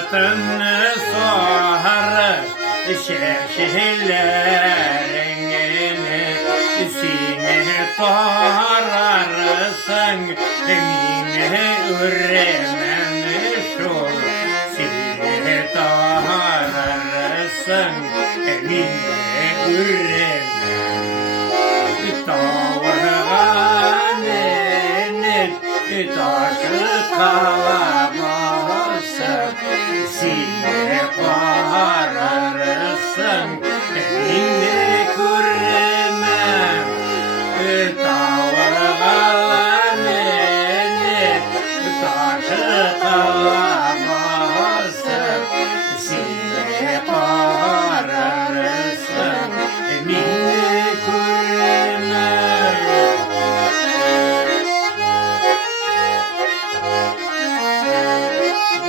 Altını soğar şehirlerini sine torarsın mine ürememiş ol sine torarsın mine ürememiş tavrağanın taşı kalamazsın sine torarsın mine